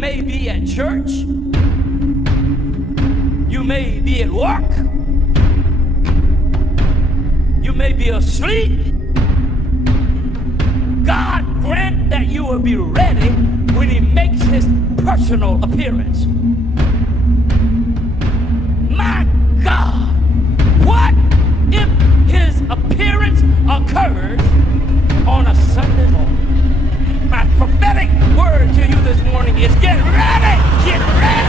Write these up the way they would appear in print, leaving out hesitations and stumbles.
may be at church. You may be at work. You may be asleep. God grant that you will be ready when he makes his personal appearance. My God, what if his appearance occurs on a Sunday morning? My prophetic word to you this morning is get ready! Get ready!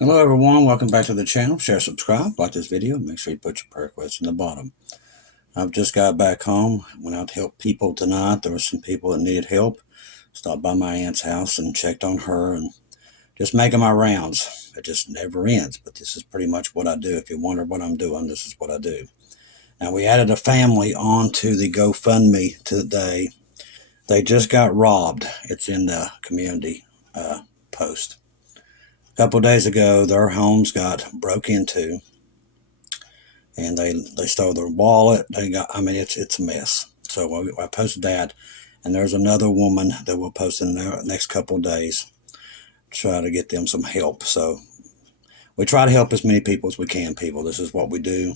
Hello everyone, welcome back to the channel. Share, subscribe, like this video, make sure you put your prayer requests in the bottom. I've just got back home, went out to help people tonight. There were some people that needed help. Stopped by my aunt's house and checked on her and just making my rounds. It just never ends, but this is pretty much what I do. If you wonder what I'm doing, this is what I do. Now we added a family onto the GoFundMe today. They just got robbed. It's in the community post. A couple of days ago, their homes got broke into, and they stole their wallet. It's a mess. So I posted that, and there's another woman that we'll post in the next couple of days to try to get them some help. So we try to help as many people as we can. People, this is what we do.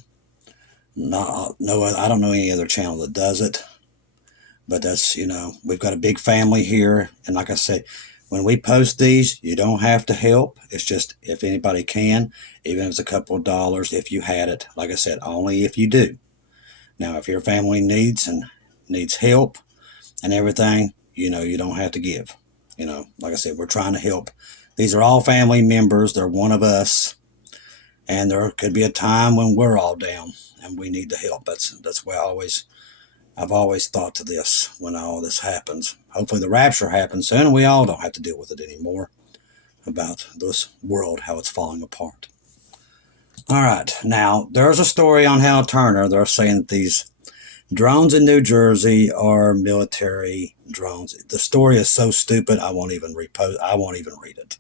I don't know any other channel that does it, but that's, we've got a big family here, and like I said, when we post these, you don't have to help. It's just if anybody can, even if it's a couple of dollars, if you had it. Like I said, only if you do. Now, if your family needs help and everything, you don't have to give. Like I said, we're trying to help. These are all family members. They're one of us. And there could be a time when we're all down and we need the help. That's why I've always thought to this when all this happens. Hopefully the rapture happens soon and we all don't have to deal with it anymore about this world, how it's falling apart. All right. Now, there's a story on Hal Turner. They're saying that these drones in New Jersey are military drones. The story is so stupid, I won't even read it.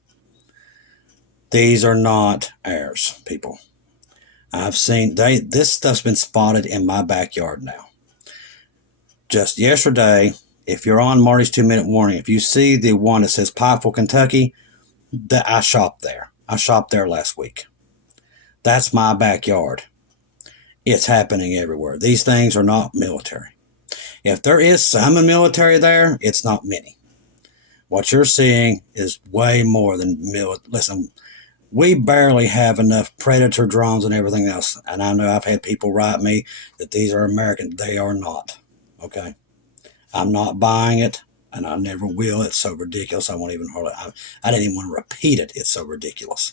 These are not ours, people. I've seen, this stuff's been spotted in my backyard now. Just yesterday, if you're on Marty's 2-minute warning, if you see the one that says Pikeville, Kentucky, I shopped there. I shopped there last week. That's my backyard. It's happening everywhere. These things are not military. If there is some military there, it's not many. What you're seeing is way more than military. Listen, we barely have enough Predator drones and everything else. And I know I've had people write me that these are American. They are not. Okay, I'm not buying it, and I never will. It's so ridiculous. I won't even I didn't even want to repeat it. It's so ridiculous.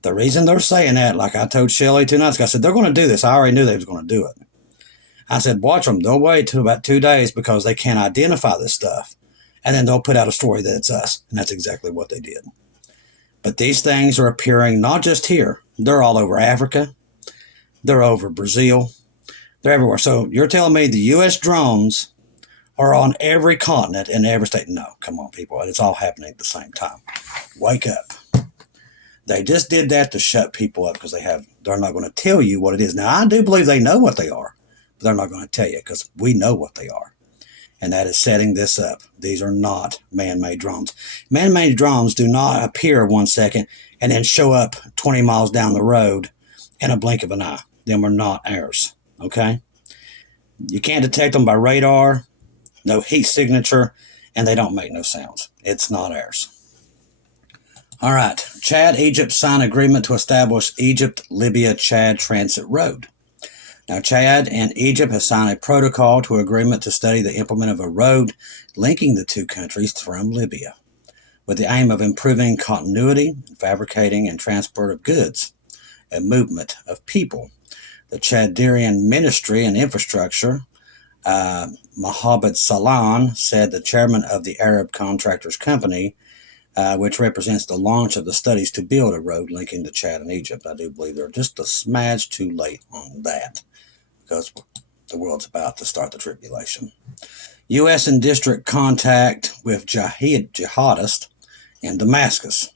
The reason they're saying that, like I told Shelly 2 nights ago, I said, they're going to do this. I already knew they was going to do it. I said, watch them. They'll wait till about 2 days because they can't identify this stuff. And then they'll put out a story that it's us. And that's exactly what they did. But these things are appearing not just here. They're all over Africa. They're over Brazil. They're everywhere. So you're telling me the U.S. drones are on every continent in every state? No, come on, people. It's all happening at the same time. Wake up. They just did that to shut people up because they're not going to tell you what it is. Now, I do believe they know what they are, but they're not going to tell you because we know what they are. And that is setting this up. These are not man-made drones. Man-made drones do not appear 1 second and then show up 20 miles down the road in a blink of an eye. Them are not ours. Okay, you can't detect them by radar, no heat signature, and they don't make no sounds. It's not ours. All right, Chad, Egypt signed agreement to establish Egypt-Libya-Chad transit road. Now, Chad and Egypt have signed a protocol to agreement to study the implement of a road linking the two countries from Libya, with the aim of improving continuity, fabricating, and transport of goods and movement of people. The Chadrian Ministry and Infrastructure, Mohammed Salan, said the chairman of the Arab Contractors Company, which represents the launch of the studies to build a road linking to Chad and Egypt. I do believe they're just a smidge too late on that. because the world's about to start the tribulation. U.S. and district contact with jihadists in Damascus.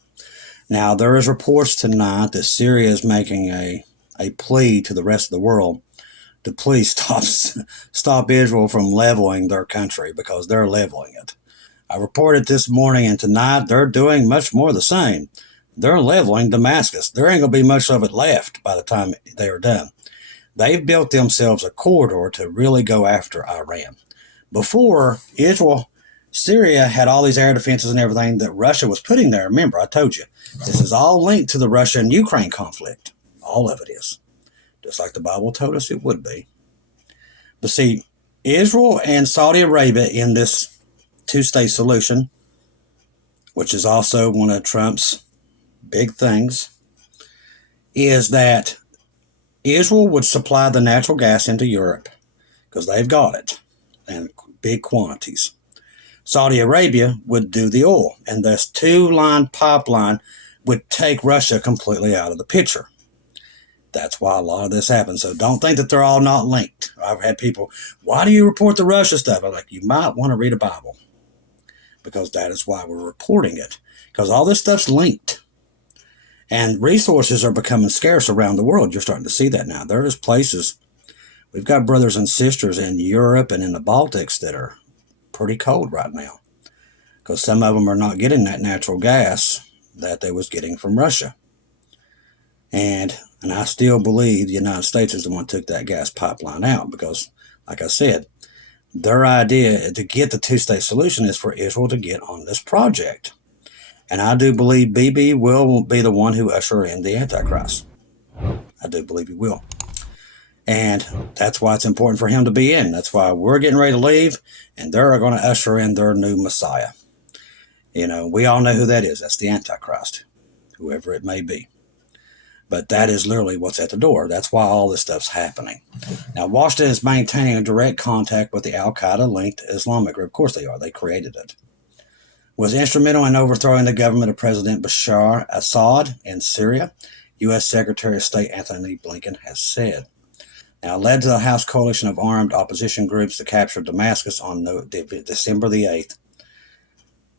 Now, there is reports tonight that Syria is making a plea to the rest of the world to please stop Israel from leveling their country, because they're leveling it. I reported this morning, and tonight they're doing much more the same. They're leveling Damascus. There ain't going to be much of it left by the time they are done. They've built themselves a corridor to really go after Iran. Before, Syria had all these air defenses and everything that Russia was putting there. Remember, I told you, this is all linked to the Russia and Ukraine conflict. All of it is. Just like the Bible told us it would be. But see, Israel and Saudi Arabia in this two-state solution, which is also one of Trump's big things, is that Israel would supply the natural gas into Europe, because they've got it in big quantities. Saudi Arabia would do the oil, and this two-line pipeline would take Russia completely out of the picture. That's why a lot of this happens. So don't think that they're all not linked. I've had people, why do you report the Russia stuff? I'm like, you might want to read a Bible, because that is why we're reporting it, because all this stuff's linked. And resources are becoming scarce around the world. You're starting to see that now. There is places, we've got brothers and sisters in Europe and in the Baltics that are pretty cold right now, because some of them are not getting that natural gas that they was getting from Russia. And I still believe the United States is the one who took that gas pipeline out, because, like I said, their idea to get the two-state solution is for Israel to get on this project. And I do believe BB will be the one who usher in the Antichrist. I do believe he will. And that's why it's important for him to be in. That's why we're getting ready to leave, and they're going to usher in their new Messiah. You know, we all know who that is. That's the Antichrist, whoever it may be. But that is literally what's at the door. That's why all this stuff's happening. Now, Washington is maintaining a direct contact with the Al-Qaeda-linked Islamic group. Of course they are. They created it. Was instrumental in overthrowing the government of President Bashar Assad in Syria, U.S. Secretary of State Anthony Blinken has said. Now, led to the House coalition of armed opposition groups to capture Damascus on December the 8th.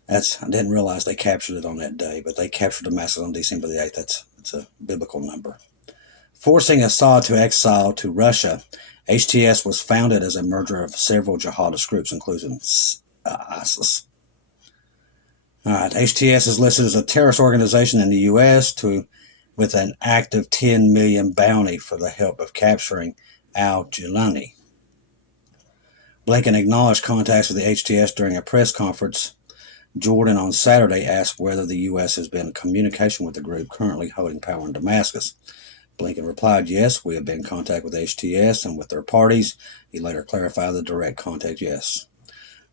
I didn't realize they captured it on that day, but they captured Damascus on December the 8th. It's a biblical number. Forcing Assad to exile to Russia, HTS was founded as a merger of several jihadist groups, including ISIS. All right, HTS is listed as a terrorist organization in the U.S. with an active $10 million bounty for the help of capturing al-Jilani. Blinken acknowledged contacts with the HTS during a press conference. Jordan on Saturday asked whether the U.S. has been in communication with the group currently holding power in Damascus. Blinken replied, yes, we have been in contact with HTS and with their parties. He later clarified the direct contact, yes.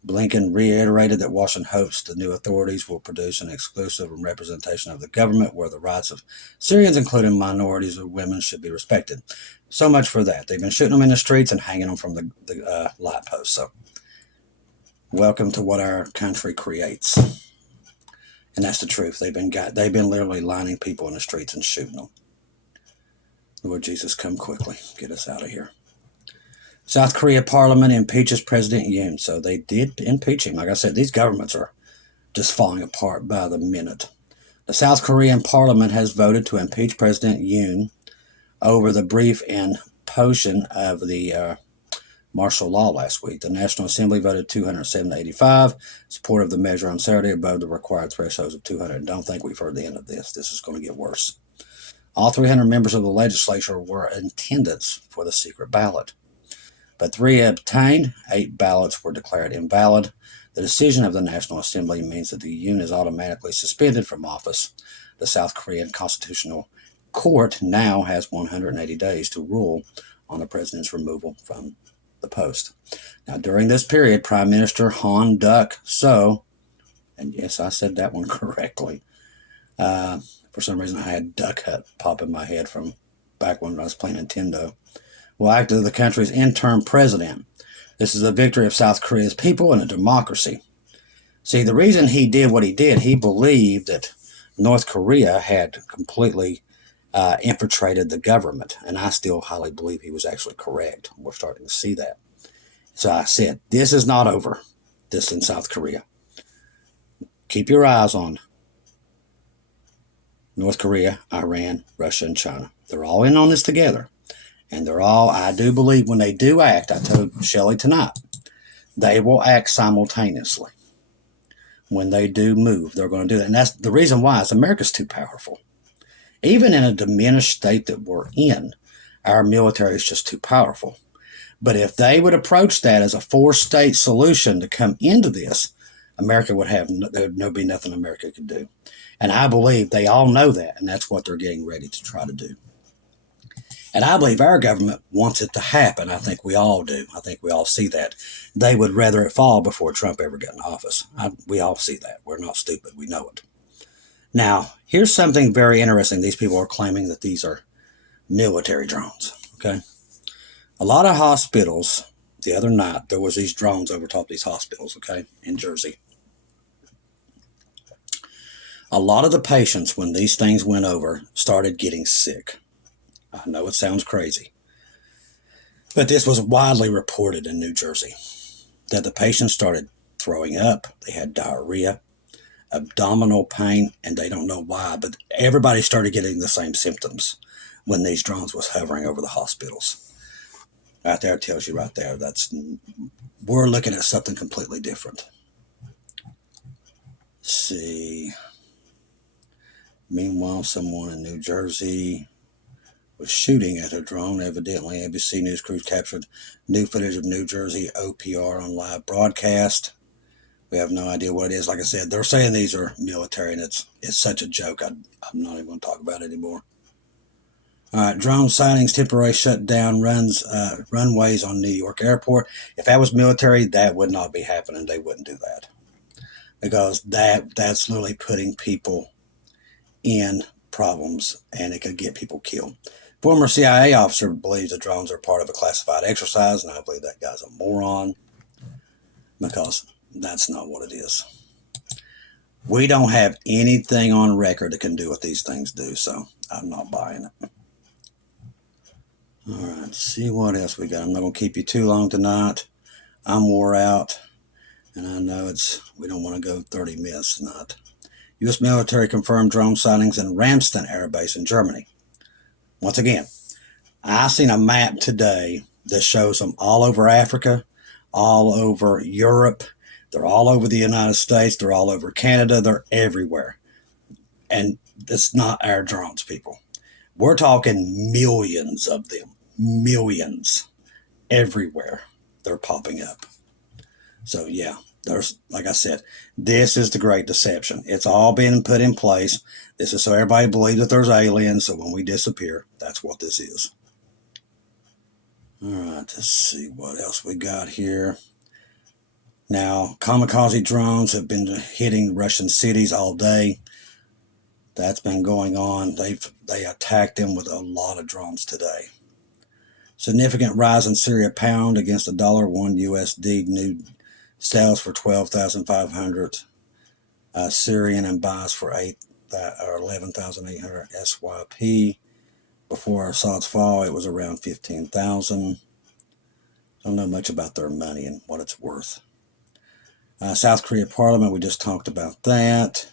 Blinken reiterated that Washington hopes the new authorities will produce an exclusive representation of the government where the rights of Syrians, including minorities or women, should be respected. So much for that. They've been shooting them in the streets and hanging them from the light posts. So welcome to what our country creates. And that's the truth. They've been literally lining people in the streets and shooting them. Lord Jesus, come quickly. Get us out of here. South Korea Parliament impeaches President Yoon. So they did impeach him. Like I said, these governments are just falling apart by the minute. The South Korean Parliament has voted to impeach President Yoon over the brief imposition of the martial law last week. The National Assembly voted 207 to 85. Support of the measure on Saturday above the required thresholds of 200. Don't think we've heard the end of this. This is going to get worse. All 300 members of the legislature were in attendance for the secret ballot. But 3 obtained, 8 ballots were declared invalid. The decision of the National Assembly means that the Yoon is automatically suspended from office. The South Korean Constitutional Court now has 180 days to rule on the president's removal from the post. Now, during this period, Prime Minister Han Duck-seo, and yes, I said that one correctly. For some reason, I had Duck Hunt pop in my head from back when I was playing Nintendo. Will act as the country's interim president. This is a victory of South Korea's people and a democracy. See, the reason he did what he did, he believed that North Korea had completely infiltrated the government. And I still highly believe he was actually correct. We're starting to see that. So I said, this is not over. This in South Korea. Keep your eyes on North Korea, Iran, Russia, and China. They're all in on this together. And they're all, I do believe when they do act, I told Shelley tonight, they will act simultaneously. When they do move, they're going to do that. And that's the reason why is America's too powerful. Even in a diminished state that we're in, our military is just too powerful. But if they would approach that as a four-state solution to come into this, America would have, there would be nothing America could do. And I believe they all know that, and that's what they're getting ready to try to do. And I believe our government wants it to happen. I think we all do. I think we all see that. They would rather it fall before Trump ever got in office. We all see that. We're not stupid. We know it. Now, here's something very interesting. These people are claiming that these are military drones, okay? A lot of hospitals, the other night, there was these drones over top these hospitals, okay, in Jersey. A lot of the patients, when these things went over, started getting sick. I know it sounds crazy, but this was widely reported in New Jersey, that the patients started throwing up, they had diarrhea, abdominal pain, and they don't know why, but everybody started getting the same symptoms when these drones was hovering over the hospitals. Right there, it tells you right there, we're looking at something completely different. Let's see. Meanwhile, someone in New Jersey was shooting at a drone. Evidently, ABC News crews captured new footage of New Jersey OPR on live broadcast. We have no idea what it is. Like I said, they're saying these are military, and it's such a joke. I'm not even going to talk about it anymore. All right, drone sightings, temporary shutdown runways on New York airport. If that was military, that would not be happening. They wouldn't do that, because that's literally putting people in problems, and it could get people killed. Former CIA officer believes the drones are part of a classified exercise, and I believe that guy's a moron, because that's not what it is. We don't have anything on record that can do what these things do, so I'm not buying it. All right, let's see what else we got. I'm not going to keep you too long tonight. I'm wore out, and I know we don't want to go 30 minutes tonight. U.S. military confirmed drone sightings in Ramstein Air Base in Germany. Once again, I seen a map today that shows them all over Africa, all over Europe. They're all over the United States. They're all over Canada. They're everywhere. And it's not our drones, people. We're talking millions of them. Millions. Everywhere. They're popping up. So, yeah. There's, like I said, this is the great deception. It's all been put in place. This is so everybody believes that there's aliens, so when we disappear, that's what this is. All right, let's see what else we got here. Now, kamikaze drones have been hitting Russian cities all day. That's been going on. They attacked them with a lot of drones today. Significant rise in Syria pound against the dollar, $1 USD, new sales for 12,500 Syrian, and buys for 11,800 SYP. Before Assad's fall, it was around 15,000. Don't know much about their money and what it's worth. South Korea Parliament, we just talked about that.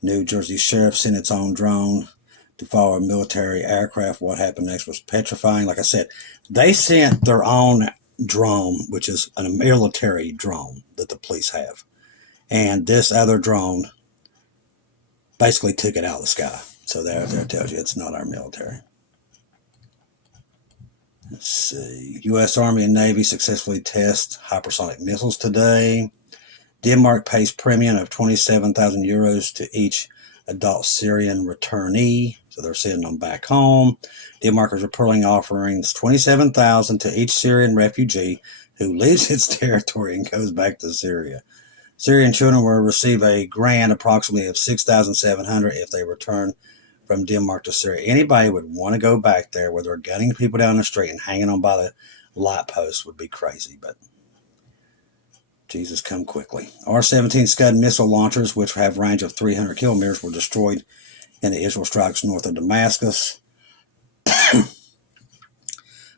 New Jersey Sheriff sent its own drone to follow a military aircraft. What happened next was petrifying. Like I said, they sent their own drone, which is a military drone that the police have, and this other drone basically took it out of the sky. So there tells you it's not our military. Let's see. U.S. Army and Navy successfully test hypersonic missiles today. Denmark pays premium of 27,000 euros to each adult Syrian returnee. So they're sending them back home. Denmark is reportedly offering 27,000 to each Syrian refugee who leaves its territory and goes back to Syria. Syrian children will receive a grant approximately of 6,700 if they return from Denmark to Syria. Anybody would want to go back there where they're gunning people down the street and hanging on by the light posts would be crazy, but Jesus, come quickly. R-17 Scud missile launchers, which have range of 300 kilometers, were destroyed in the Israel strikes north of Damascus.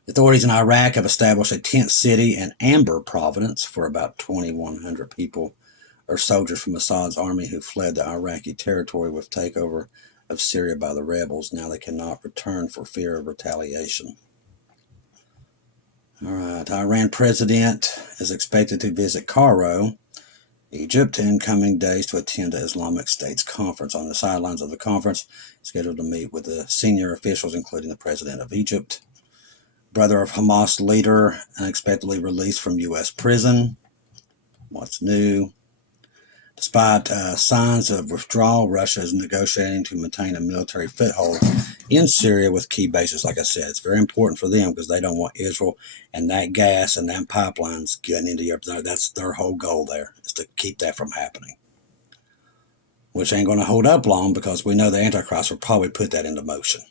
Authorities in Iraq have established a tent city in Amber Province for about 2,100 people or soldiers from Assad's army who fled the Iraqi territory with takeover of Syria by the rebels. Now they cannot return for fear of retaliation. All right, Iran president is expected to visit Cairo, Egypt, in coming days to attend the Islamic State's conference. On the sidelines of the conference, scheduled to meet with the senior officials, including the president of Egypt. Brother of Hamas leader unexpectedly released from U.S. prison. What's new? Despite signs of withdrawal, Russia is negotiating to maintain a military foothold in Syria with key bases. Like I said, it's very important for them because they don't want Israel and that gas and that pipelines getting into Europe. That's their whole goal there, is to keep that from happening. Which ain't going to hold up long because we know the Antichrist will probably put that into motion.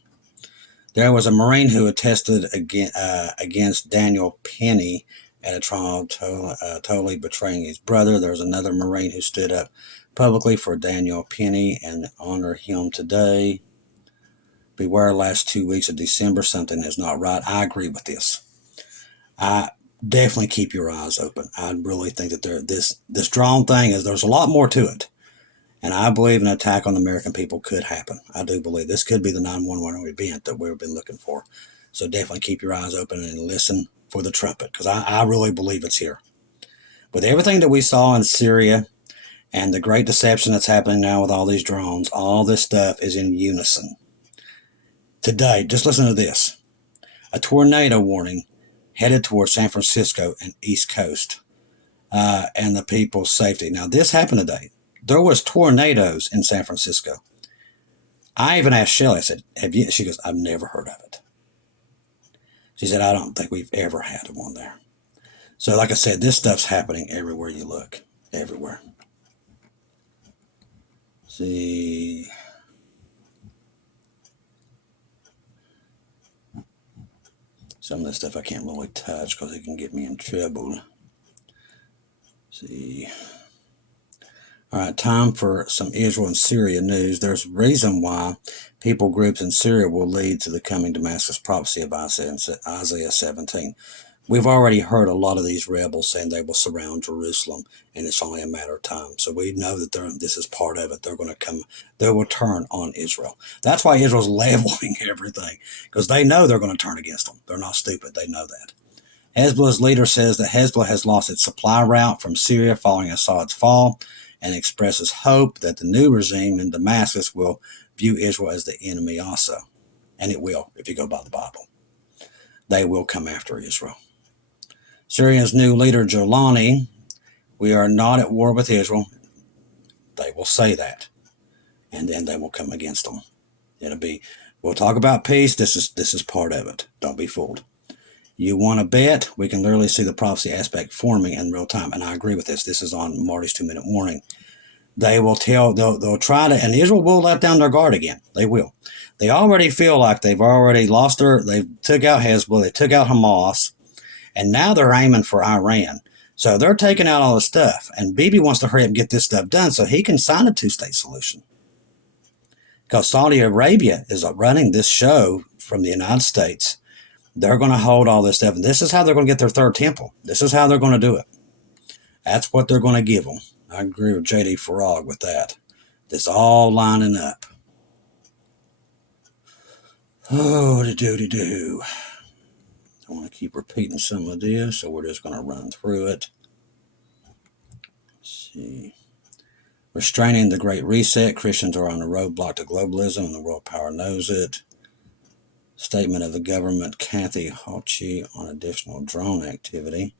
There was a Marine who attested against Daniel Penny at a trial, totally betraying his brother. There was another Marine who stood up publicly for Daniel Penny and honor him today. Beware, last 2 weeks of December, something is not right. I agree with this. I definitely keep your eyes open. I really think that this drone thing there's a lot more to it. And I believe an attack on the American people could happen. I do believe this could be the 911 event that we've been looking for. So definitely keep your eyes open and listen for the trumpet, because I really believe it's here. With everything that we saw in Syria and the great deception that's happening now with all these drones, all this stuff is in unison. Today, just listen to this. A tornado warning headed towards San Francisco and East Coast and the people's safety. Now, this happened today. There was tornadoes in San Francisco. I even asked Shelly, I said, have you? She goes, I've never heard of it. She said, I don't think we've ever had one there. So like I said, this stuff's happening everywhere you look. Everywhere. See. Some of this stuff I can't really touch because it can get me in trouble. See. All right, time for some Israel and Syria news. There's a reason why people groups in Syria will lead to the coming Damascus prophecy of Isaiah 17. We've already heard a lot of these rebels saying they will surround Jerusalem, and it's only a matter of time. So we know that this is part of it. They're going to come. They will turn on Israel. That's why Israel's leveling everything, because they know they're going to turn against them. They're not stupid. They know that. Hezbollah's leader says that Hezbollah has lost its supply route from Syria following Assad's fall, and expresses hope that the new regime in Damascus will view Israel as the enemy also. And it will, if you go by the Bible. They will come after Israel. Syria's new leader, Jolani, we are not at war with Israel. They will say that. And then they will come against them. We'll talk about peace. This is part of it. Don't be fooled. You want to bet? We can literally see the prophecy aspect forming in real time. And I agree with this. This is on Marty's 2-minute warning. They will they'll try to, and Israel will let down their guard again. They will. They already feel like they've already they took out Hezbollah, they took out Hamas, and now they're aiming for Iran. So they're taking out all the stuff. And Bibi wants to hurry up and get this stuff done so he can sign a 2-state solution. Because Saudi Arabia is running this show from the United States. They're going to hold all this stuff. And this is how they're going to get their third temple. This is how they're going to do it. That's what they're going to give them. I agree with J.D. Farag with that. It's all lining up. Oh, do. I want to keep repeating some of this, so we're just going to run through it. Let's see. Restraining the Great Reset. Christians are on a roadblock to globalism, and the world power knows it. Statement of the government, Kathy Hochul, on additional drone activity.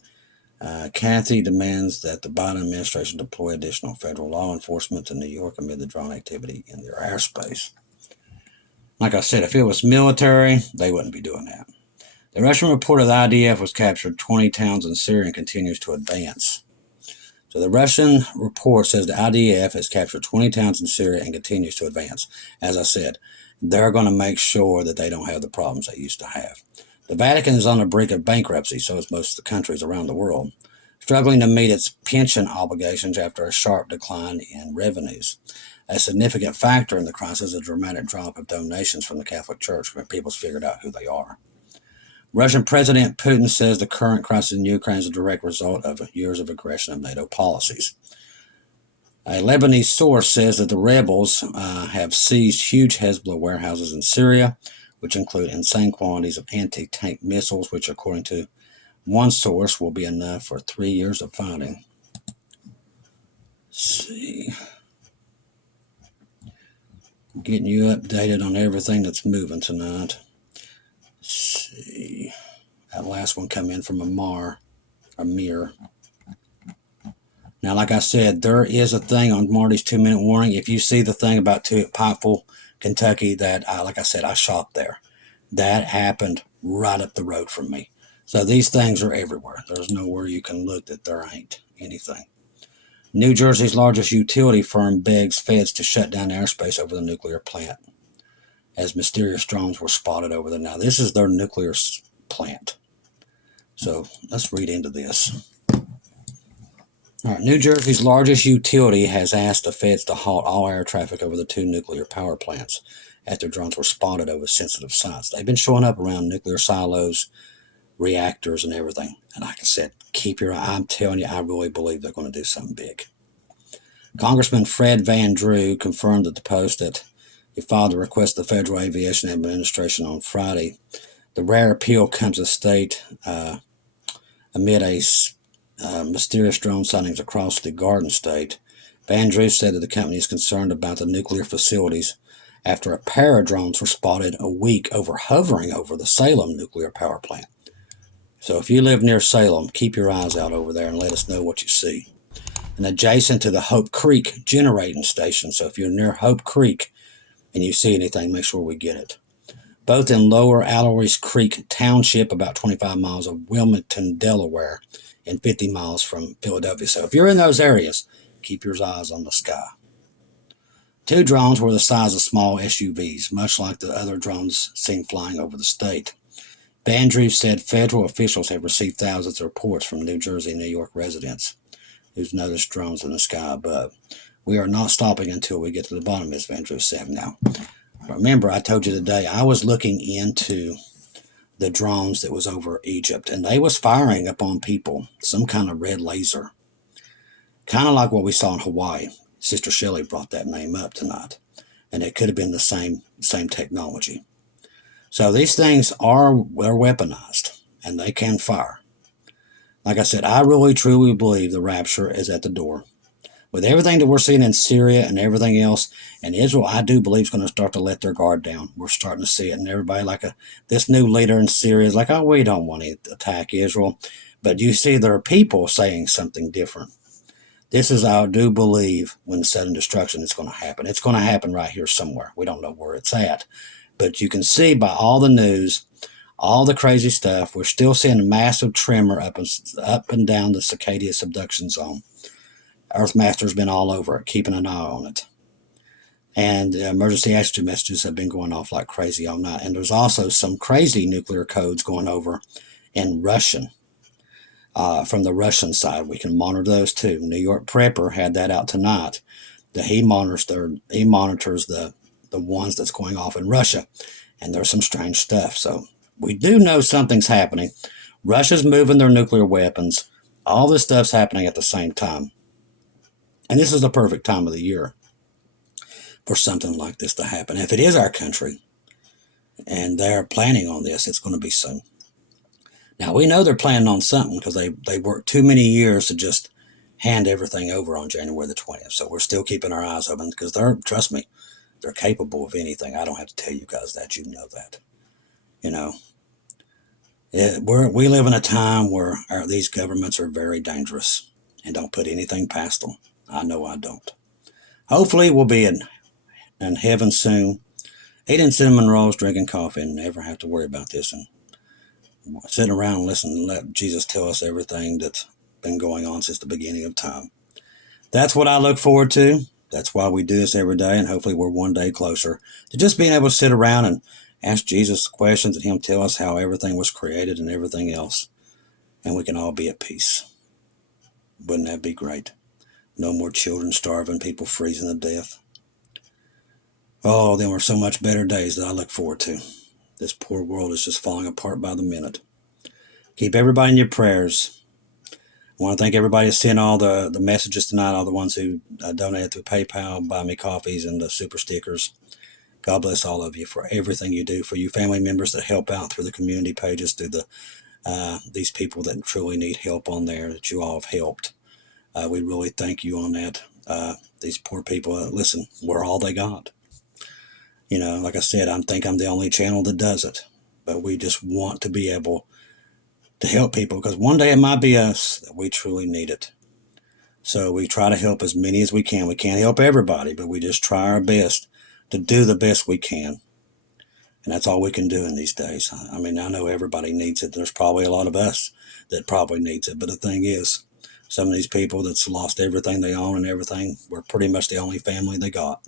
Kathy demands that the Biden administration deploy additional federal law enforcement to New York amid the drone activity in their airspace. Like I said, if it was military, they wouldn't be doing that. The Russian report of the IDF was captured 20 towns in Syria and continues to advance. So the Russian report says the IDF has captured 20 towns in Syria and continues to advance. As I said, they're going to make sure that they don't have the problems they used to have. The Vatican is on the brink of bankruptcy, so is most of the countries around the world, struggling to meet its pension obligations after a sharp decline in revenues. A significant factor in the crisis is a dramatic drop of donations from the Catholic Church when people's figured out who they are. Russian President Putin says the current crisis in Ukraine is a direct result of years of aggression of NATO policies. A Lebanese source says that the rebels have seized huge Hezbollah warehouses in Syria, which include insane quantities of anti-tank missiles, which, according to one source, will be enough for 3 years of fighting. Let's see. Getting you updated on everything that's moving tonight. Let's see. That last one come in from Amir. Now, like I said, there is a thing on Marty's 2-minute warning. If you see the thing about Pikeville, Kentucky, that, like I said, I shopped there. That happened right up the road from me. So these things are everywhere. There's nowhere you can look that there ain't anything. New Jersey's largest utility firm begs feds to shut down airspace over the nuclear plant as mysterious drones were spotted over there. Now, this is their nuclear plant. So let's read into this. All right, New Jersey's largest utility has asked the feds to halt all air traffic over the 2 nuclear power plants after drones were spotted over sensitive sites. They've been showing up around nuclear silos, reactors, and everything. And like I said, keep your eye. I'm telling you, I really believe they're going to do something big. Congressman Fred Van Drew confirmed at the Post that he filed a request to the Federal Aviation Administration on Friday. The rare appeal comes to state amid a mysterious drone sightings across the Garden State. Van Drew said that the company is concerned about the nuclear facilities after a pair of drones were spotted a week hovering over the Salem nuclear power plant. So if you live near Salem, keep your eyes out over there and let us know what you see. And adjacent to the Hope Creek generating station, so if you're near Hope Creek and you see anything, make sure we get it. Both in Lower Allery's Creek Township, about 25 miles of Wilmington, Delaware, and 50 miles from Philadelphia. So if you're in those areas, keep your eyes on the sky. 2 drones were the size of small SUVs, much like the other drones seen flying over the state. Van Drew said federal officials have received thousands of reports from New Jersey and New York residents who's noticed drones in the sky above. We are not stopping until we get to the bottom, as Van Drew said. Now, remember, I told you today, I was looking into the drones that was over Egypt, and they was firing upon people, some kind of red laser. Kind of like what we saw in Hawaii. Sister Shelley brought that name up tonight, and it could have been the same technology. So these things they're weaponized, and they can fire. Like I said, I really truly believe the rapture is at the door. With everything that we're seeing in Syria and everything else, and Israel, I do believe is going to start to let their guard down. We're starting to see it, and everybody this new leader in Syria is like, oh, we don't want to attack Israel. But you see there are people saying something different. This is, I do believe, when the sudden destruction is going to happen. It's going to happen right here somewhere. We don't know where it's at. But you can see by all the news, all the crazy stuff, we're still seeing a massive tremor up and down the Cicadia subduction zone. Earthmaster's been all over it, keeping an eye on it. And emergency action messages have been going off like crazy all night. And there's also some crazy nuclear codes going over in Russian. From the Russian side, we can monitor those too. New York Prepper had that out tonight. That he monitors the ones that's going off in Russia. And there's some strange stuff. So we do know something's happening. Russia's moving their nuclear weapons. All this stuff's happening at the same time. And this is the perfect time of the year for something like this to happen. If it is our country and they're planning on this, it's going to be soon. Now, we know they're planning on something because they worked too many years to just hand everything over on January the 20th. So we're still keeping our eyes open because trust me, they're capable of anything. I don't have to tell you guys that. You know that. You know, we live in a time where these governments are very dangerous and don't put anything past them. I know I don't. Hopefully we'll be in heaven soon, eating cinnamon rolls, drinking coffee, and never have to worry about this, and sitting around and listening and let Jesus tell us everything that's been going on since the beginning of time. That's what I look forward to. That's why we do this every day, and hopefully we're one day closer to just being able to sit around and ask Jesus questions and him tell us how everything was created and everything else, and we can all be at peace. Wouldn't that be great? No more children starving, people freezing to death. Oh, there were so much better days that I look forward to. This poor world is just falling apart by the minute. Keep everybody in your prayers. I want to thank everybody who sent all the messages tonight, all the ones who donated through PayPal, buy me coffees, and the super stickers. God bless all of you for everything you do, for you family members that help out through the community pages, through these people that truly need help on there that you all have helped. We really thank you on that. These poor people, listen, we're all they got. You know, like I said, I think I'm the only channel that does it, but we just want to be able to help people, because one day it might be us that we truly need it. So we try to help as many as we can. We can't help everybody, but we just try our best to do the best we can. And that's all we can do in these days. I mean, I know everybody needs it. There's probably a lot of us that probably needs it. But the thing is, some of these people that's lost everything they own and everything, we're pretty much the only family they got.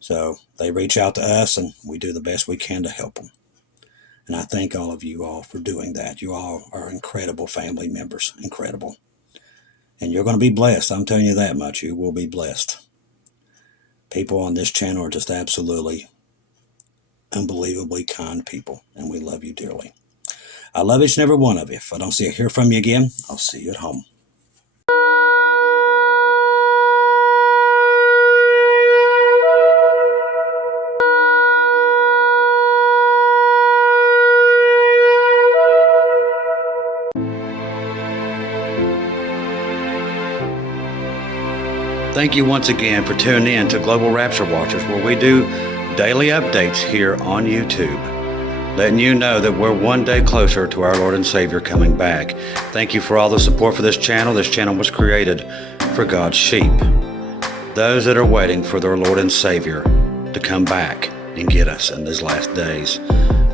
So they reach out to us, and we do the best we can to help them. And I thank all of you all for doing that. You all are incredible family members, incredible. And you're going to be blessed. I'm telling you that much. You will be blessed. People on this channel are just absolutely, unbelievably kind people, and we love you dearly. I love each and every one of you. If I don't hear from you again, I'll see you at home. Thank you once again for tuning in to Global Rapture Watchers, where we do daily updates here on YouTube, letting you know that we're one day closer to our Lord and Savior coming back. Thank you for all the support for this channel. This channel was created for God's sheep, those that are waiting for their Lord and Savior to come back and get us in these last days.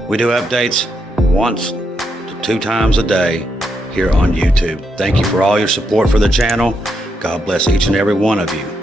We do updates once to 2 times a day here on YouTube. Thank you for all your support for the channel. God bless each and every one of you.